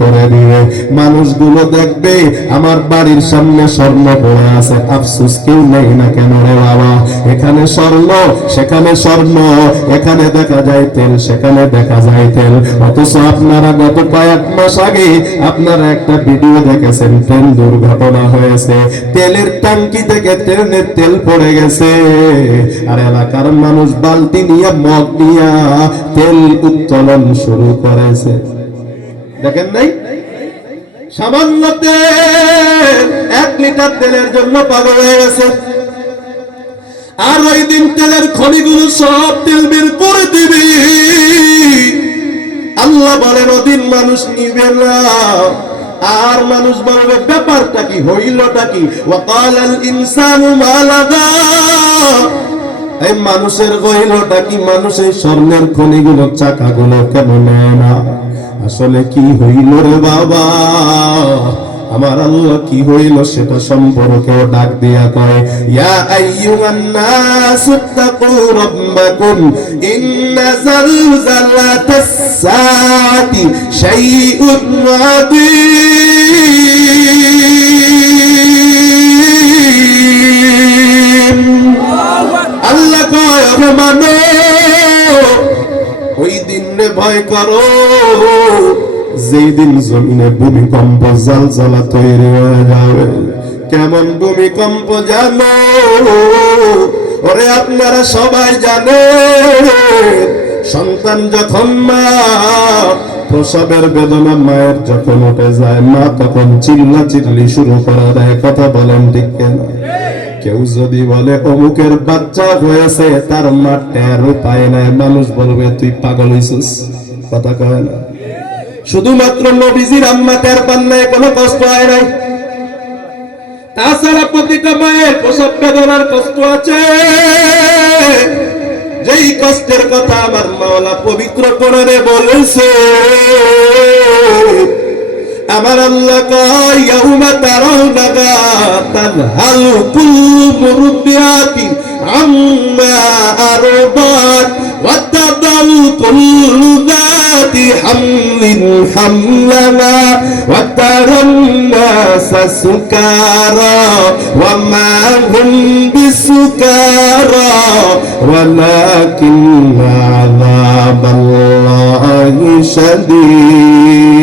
করে দিবে। মানুষগুলো দেখবে আমার বাড়ির সামনে স্বর্ণ পড়ে আছে, আফসোস কেউ নেই না কেন রে বাবা? এখানে স্বর্ণ, সেখানে স্বর্ণ, এখানে দেখা যায় তেল, সেখানে দেখা যায় তেল। অথচ আপনারা গত কয়েক মাস আগে আপনারা একটা ভিডিও দেখেছেন, ট্রেন দুর্ঘটনা হয়েছে, তেলের ট্যাঙ্কি থেকে ট্রেনের তেল পড়ে গেছে, আর এলাকার মানুষ বালতি নিয়ে মগ নিয়ে তেল উত্তোলন শুরু করেছে। দেখেন নাই? সামান্য তেল, 1 লিটার তেলের জন্য পাগল হয়ে গেছে। আর ওই দিন তেলের খনিগুলো সব তেল বের করে দিবি। আল্লাহ বলেন ওদিন মানুষ নিবে না। আর মানুষ বলবে ব্যাপারটা কি, হইলটা কি? ওয়াকালাল ইনসানু মা লাগা, এই মানুষের হইলটা কি? মানুষের স্বর্ণের খনিগুলো, চাকাগুলো কেন নেয় না? আসলে কি হইল রে বাবা? আমার আল্লাহ কি হইল সেটা সম্পর্কে ডাক দিয়া কয়, ইয়া আইয়ুহান নাস তাকু রাব্বাকুম ইন্না জালজালাতাস সাআতি শাইউন আযীম। আল্লাহ কয় ও মানো, ওই দিনে ভয় করো যেই দিন জমিনে ভূমিকম্প, জালজালা তৈরি হয়ে যাবে। কেমন ভূমিকম্প জানো? ওরে আপনারা সবাই জানেন, সন্তান যখন মা প্রসবের বেদনা মায়ের যখন উঠে যায়, মা তখন চিল্লাচিল্লি শুরু করে দেয়। কথা বলেন ঠিক কেনা? কেউ যদি বলে অমুকের বাচ্চা হয়েছে, তার মা টের পায় না, মানুষ বলবে তুই পাগল হইছিস। কথা কয় না? শুধুমাত্র নবীজির আম্মা টের পান নাই, কোনো কষ্ট হয় নাই। তাছাড়া প্রতিটা মায়ের প্রসব বেদনার কষ্ট আছে, যেই কষ্টের কথা আমার মাওলা পবিত্র কোরআনে বলেছে। আমার আল্লাহ কয়, ইয়াউমা তারাউনাহা তাযহালু কুল্লু মুরদিআতিন আম্মা আরদাত ওয়া তাদাউ কুল্লু যাতি হামলিন হামলাহা ওয়া তারান নাসা সুকারা ওয়া মা হুম বিসুকারা ওয়ালাকিন্না আযাবাল্লাহি শাদীদ।